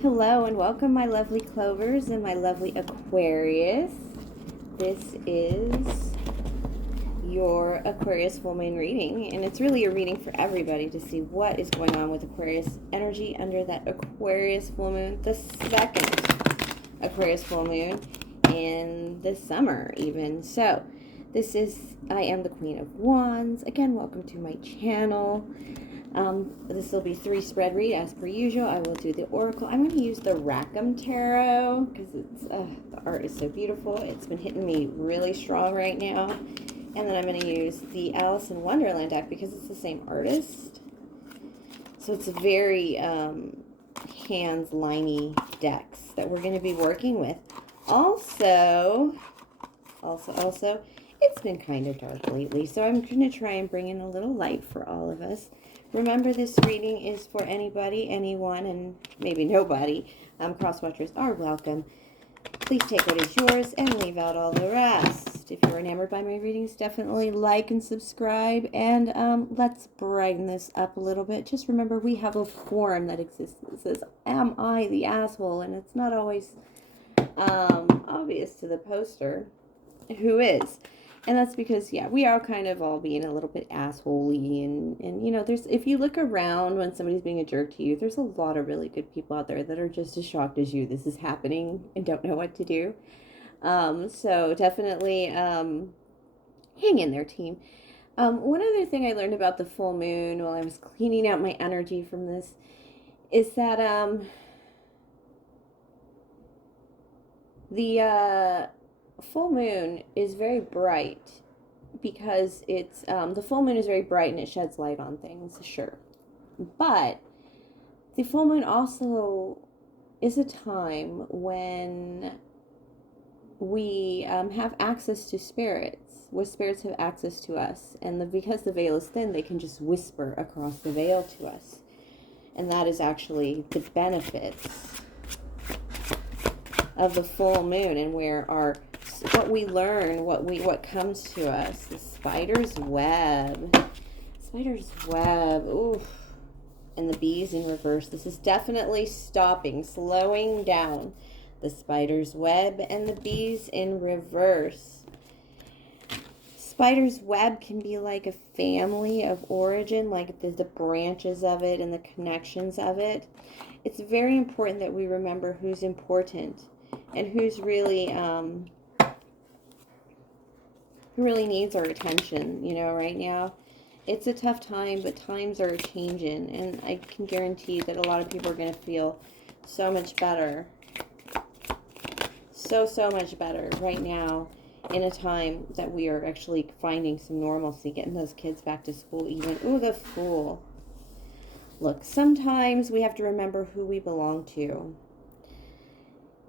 Hello and welcome, my lovely Clovers and my lovely Aquarius. This is your Aquarius full moon reading, and it's really a reading for everybody to see what is going on with Aquarius energy under that Aquarius full moon, the second Aquarius full moon in the summer even. So I am the Queen of Wands. Again, welcome to my channel. This will be 3SpreadRead as per usual. I will do the oracle. I'm going to use the Rackham Tarot because the art is so beautiful. It's been hitting me really strong right now. And then I'm going to use the Alice in Wonderland deck because it's the same artist. So it's very hands liney decks that we're going to be working with. Also, it's been kind of dark lately, so I'm going to try and bring in a little light for all of us. Remember, this reading is for anybody, anyone, and maybe nobody. Cross-watchers are welcome. Please take what is yours and leave out all the rest. If you're enamored by my readings, definitely like and subscribe. And let's brighten this up a little bit. Just remember, we have a form that exists that says, am I the asshole? And it's not always obvious to the poster who is. And that's because, yeah, we are kind of all being a little bit assholey. And you know, if you look around when somebody's being a jerk to you, there's a lot of really good people out there that are just as shocked as you this is happening and don't know what to do. So definitely hang in there, team. One other thing I learned about the full moon while I was cleaning out my energy from this is that the full moon is very bright because it's the full moon is very bright and it sheds light on things, sure, but the full moon also is a time when we have access to spirits, where spirits have access to us, and because the veil is thin, they can just whisper across the veil to us, and that is actually the benefits of the full moon, and where what we learn, what comes to us. The spider's web. Oof. And the bees in reverse. This is definitely slowing down. The spider's web and the bees in reverse. Spider's web can be like a family of origin, like the branches of it and the connections of it. It's very important that we remember who's important and who's really who really needs our attention, you know, right now. It's a tough time, but times are changing, and I can guarantee that a lot of people are going to feel so much better. So much better right now in a time that we are actually finding some normalcy, getting those kids back to school even. Ooh, the Fool. Look, sometimes we have to remember who we belong to.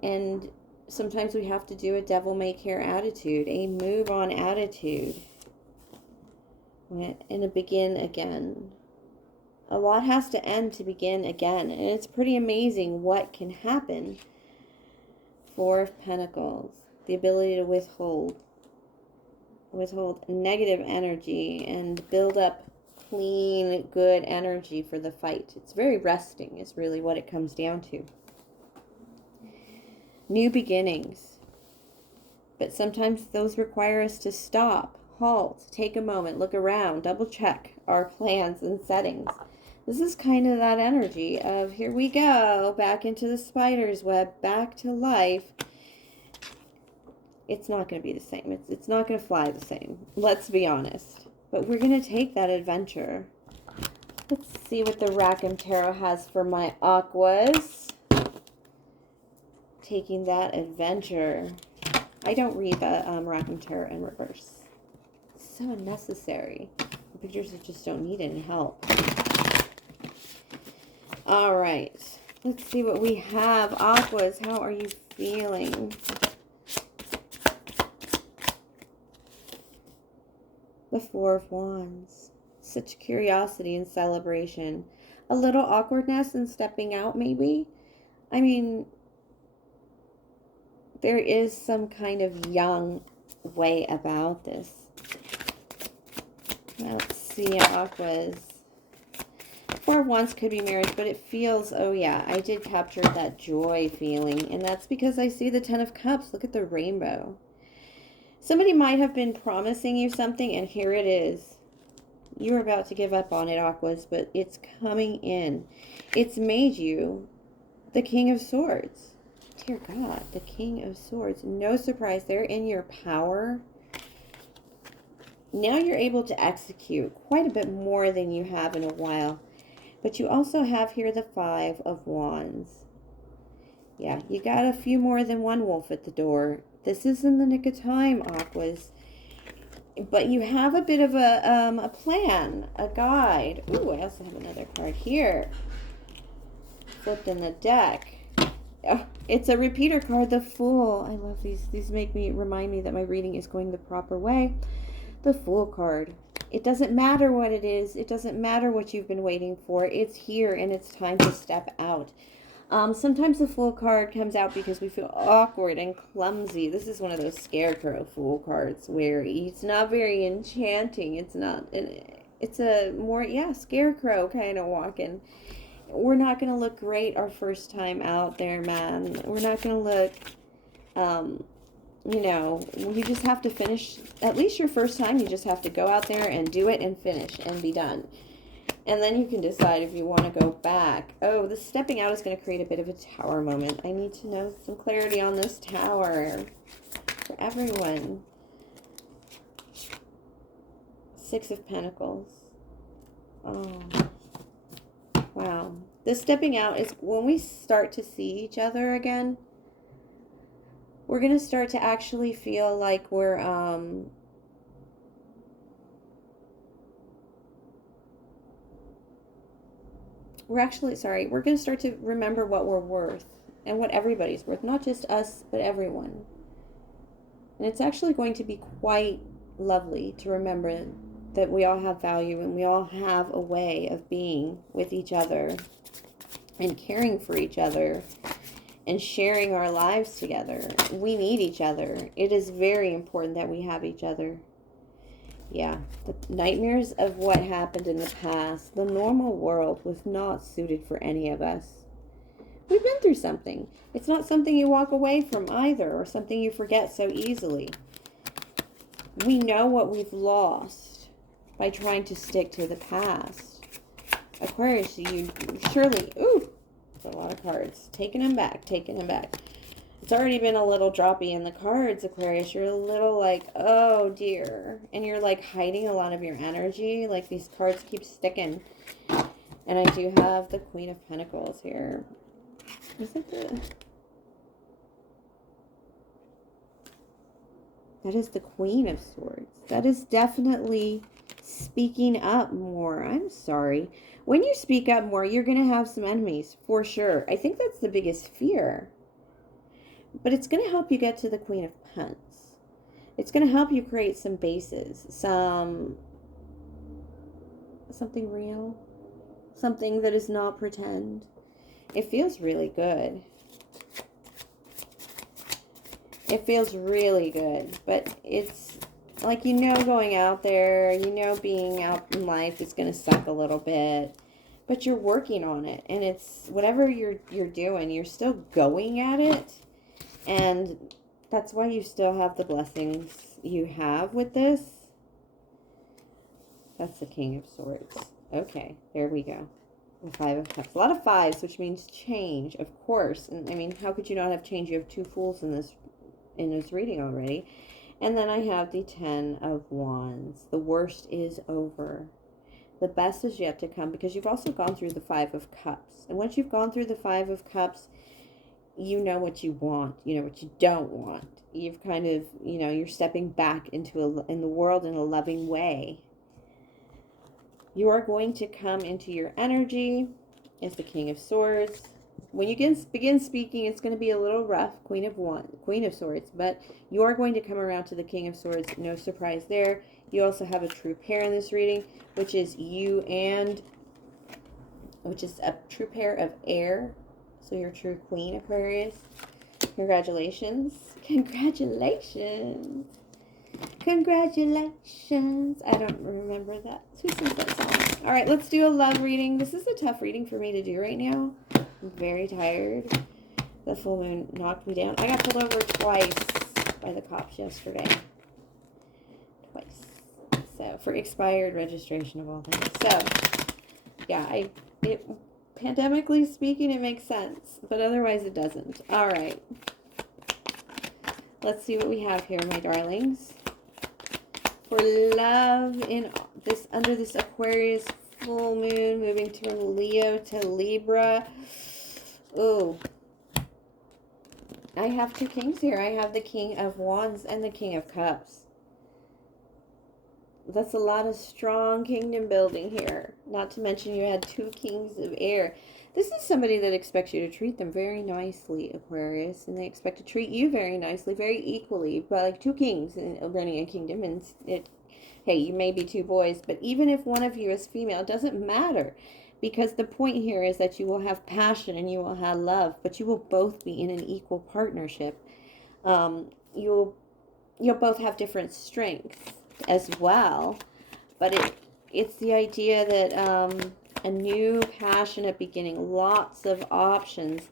And sometimes we have to do a devil may care attitude, a move on attitude, and a begin again. A lot has to end to begin again, and it's pretty amazing what can happen. Four of Pentacles, the ability to withhold negative energy and build up clean, good energy for the fight. It's very resting is really what it comes down to. New beginnings. But sometimes those require us to stop, halt, take a moment, look around, double check our plans and settings. This is kind of that energy of here we go, back into the spider's web, back to life. It's not going to be the same. It's not going to fly the same. Let's be honest. But we're going to take that adventure. Let's see what the Rackham Tarot has for my Aquas. Taking that adventure. I don't read the Rackham Tarot in reverse. It's so unnecessary. The pictures just don't need any help. All right. Let's see what we have. Aquas, how are you feeling? The Four of Wands. Such curiosity and celebration. A little awkwardness in stepping out, maybe. I mean, there is some kind of young way about this. Let's see, Aquas. Four of Wands could be marriage, but it feels, oh yeah, I did capture that joy feeling. And that's because I see the Ten of Cups. Look at the rainbow. Somebody might have been promising you something, and here it is. You're about to give up on it, Aquas, but it's coming in. It's made you the King of Swords. Dear God, the King of Swords. No surprise, they're in your power. Now you're able to execute quite a bit more than you have in a while. But you also have here the Five of Wands. Yeah, you got a few more than one wolf at the door. This is in the nick of time, Aquas. But you have a bit of a plan, a guide. Ooh, I also have another card here. Flipped in the deck. Oh, it's a repeater card, the Fool. I love these. These remind me that my reading is going the proper way. The Fool card. It doesn't matter what it is. It doesn't matter what you've been waiting for. It's here and it's time to step out. Sometimes the Fool card comes out because we feel awkward and clumsy. This is one of those Scarecrow Fool cards where it's not very enchanting. It's not, it's a more, yeah, Scarecrow kind of walking. We're not going to look great our first time out there, man. We're not going to look, you know, you just have to finish, at least your first time, you just have to go out there and do it and finish and be done. And then you can decide if you want to go back. Oh, the stepping out is going to create a bit of a tower moment. I need to know some clarity on this tower for everyone. Six of Pentacles. Oh, wow. This stepping out is when we start to see each other again. We're going to start to actually feel like we're going to start to remember what we're worth and what everybody's worth, not just us, but everyone. And it's actually going to be quite lovely to remember that we all have value and we all have a way of being with each other and caring for each other and sharing our lives together. We need each other. It is very important that we have each other. Yeah, the nightmares of what happened in the past, the normal world was not suited for any of us. We've been through something. It's not something you walk away from either, or something you forget so easily. We know what we've lost by trying to stick to the past. Aquarius, you surely, ooh, that's a lot of cards. Taking them back, taking them back. It's already been a little droppy in the cards, Aquarius. You're a little like, oh dear. And you're like hiding a lot of your energy. Like these cards keep sticking. And I do have the Queen of Pentacles here. Is it the... That is the Queen of Swords. That is definitely speaking up more. I'm sorry. When you speak up more, you're going to have some enemies, for sure. I think that's the biggest fear. But it's going to help you get to the Queen of Pentacles. It's going to help you create some bases, something real, something that is not pretend. It feels really good. It feels really good, but it's like, you know, going out there, you know, being out in life is going to suck a little bit, but you're working on it, and it's whatever you're doing, you're still going at it. And that's why you still have the blessings you have with this. That's the King of Swords. Okay, there we go. The Five of Cups. A lot of fives, which means change, of course. And I mean, how could you not have change? You have two Fools in this reading already. And then I have the Ten of Wands. The worst is over. The best is yet to come, because you've also gone through the Five of Cups. And once you've gone through the Five of Cups, you know what you want, you know what you don't want. You've kind of, you know, you're stepping back into in the world in a loving way. You are going to come into your energy as the King of Swords. When you begin speaking, it's going to be a little rough, Queen of Swords, but you are going to come around to the King of Swords. No surprise there. You also have a true pair in this reading, which is a true pair of air. So your true Queen, Aquarius. Congratulations. Congratulations. Congratulations. I don't remember that. Who sings that song? All right, let's do a love reading. This is a tough reading for me to do right now. I'm very tired. The full moon knocked me down. I got pulled over twice by the cops yesterday. Twice. So, for expired registration of all things. So, yeah, pandemically speaking, it makes sense, but otherwise it doesn't. All right. Let's see what we have here, my darlings. For love under this Aquarius full moon, moving from Leo to Libra. Ooh. I have two kings here. I have the King of Wands and the King of Cups. That's a lot of strong kingdom building here. Not to mention you had two kings of air. This is somebody that expects you to treat them very nicely, Aquarius. And they expect to treat you very nicely, very equally. But like two kings running a kingdom. And hey, you may be two boys. But even if one of you is female, it doesn't matter. Because the point here is that you will have passion and you will have love. But you will both be in an equal partnership. You'll both have different strengths as well, but it's the idea that a new passionate beginning, lots of options.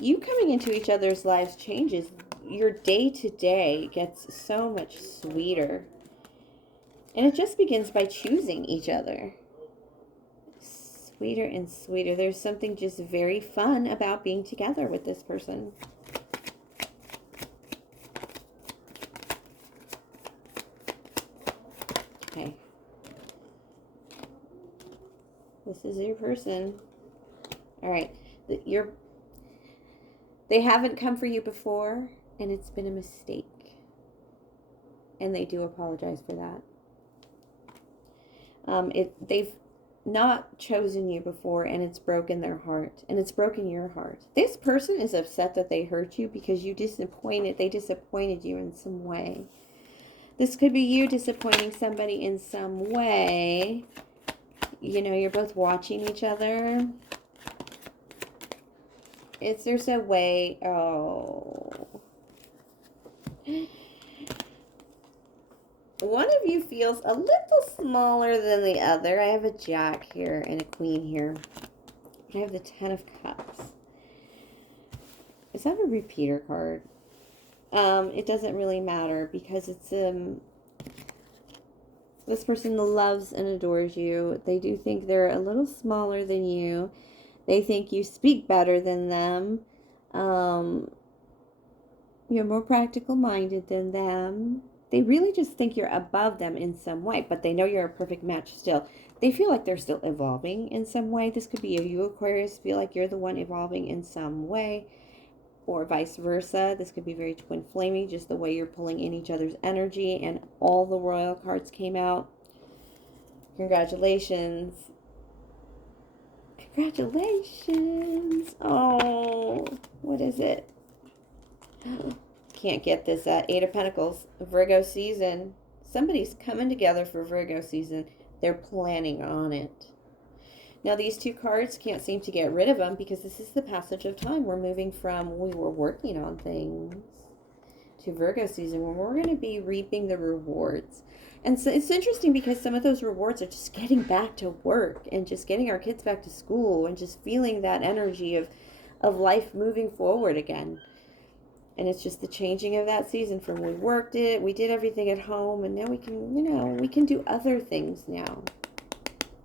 You coming into each other's lives changes your day to day, gets so much sweeter, and it just begins by choosing each other. Sweeter and sweeter. There's something just very fun about being together with this person. Okay. This is your person. All right. They haven't come for you before, and it's been a mistake. And they do apologize for that. They've not chosen you before, and it's broken their heart, and it's broken your heart. This person is upset that they hurt you because they disappointed you in some way. This could be you disappointing somebody in some way. You know, you're both watching each other. There's a way, one of you feels a little smaller than the other. I have a Jack here and a Queen here. I have the Ten of Cups. Is that a repeater card? It doesn't really matter because it's this person loves and adores you. They do think they're a little smaller than you. They think you speak better than them. You're more practical minded than them. They really just think you're above them in some way, but they know you're a perfect match still. They feel like they're still evolving in some way. This could be you, Aquarius, feel like you're the one evolving in some way. Or vice versa. This could be very twin flaming, just the way you're pulling in each other's energy, and all the royal cards came out. Congratulations. Congratulations. Oh, what is it? Can't get this. Eight of Pentacles. Virgo season. Somebody's coming together for Virgo season. They're planning on it. Now, these two cards can't seem to get rid of them because this is the passage of time. We're moving from we were working on things to Virgo season when we're going to be reaping the rewards. And so it's interesting because some of those rewards are just getting back to work and just getting our kids back to school and just feeling that energy of life moving forward again. And it's just the changing of that season from we did everything at home, and now we can, we can do other things now.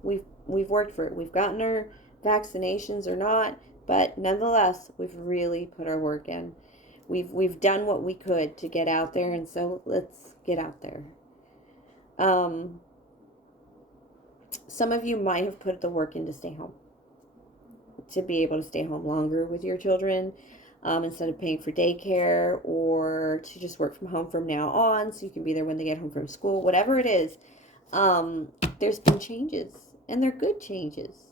We've worked for it. We've gotten our vaccinations or not, but nonetheless, we've really put our work in. We've done what we could to get out there, and so let's get out there. Some of you might have put the work in to stay home, to be able to stay home longer with your children, instead of paying for daycare, or to just work from home from now on so you can be there when they get home from school. Whatever it is, there's been changes, and they're good changes.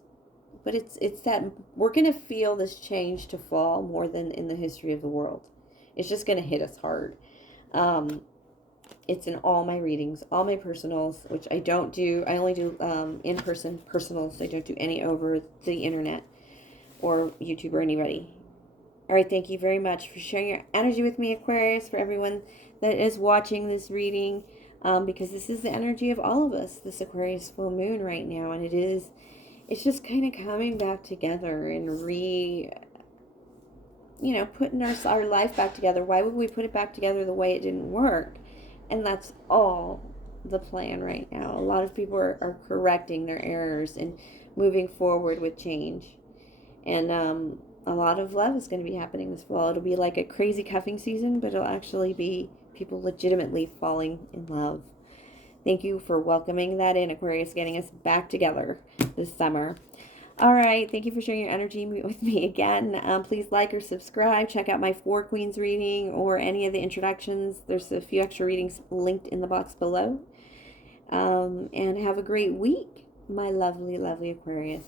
But it's that we're going to feel this change to fall more than in the history of the world. It's just going to hit us hard. It's in all my readings, all my personals, which I don't do. I only do in-person personals. I don't do any over the internet or YouTube or anybody. All right, thank you very much for sharing your energy with me, Aquarius. For everyone that is watching this reading, because this is the energy of all of us, this Aquarius full moon right now, and it's just kind of coming back together and putting our life back together. Why would we put it back together the way it didn't work? And that's all the plan right now. A lot of people are correcting their errors and moving forward with change. And a lot of love is going to be happening this fall. It'll be like a crazy cuffing season, but it'll actually be people legitimately falling in love. Thank you for welcoming that in, Aquarius, getting us back together this summer. All right, thank you for sharing your energy with me again. Please like or subscribe. Check out my 4 Queens reading or any of the introductions. There's a few extra readings linked in the box below. And have a great week, my lovely, lovely Aquarius.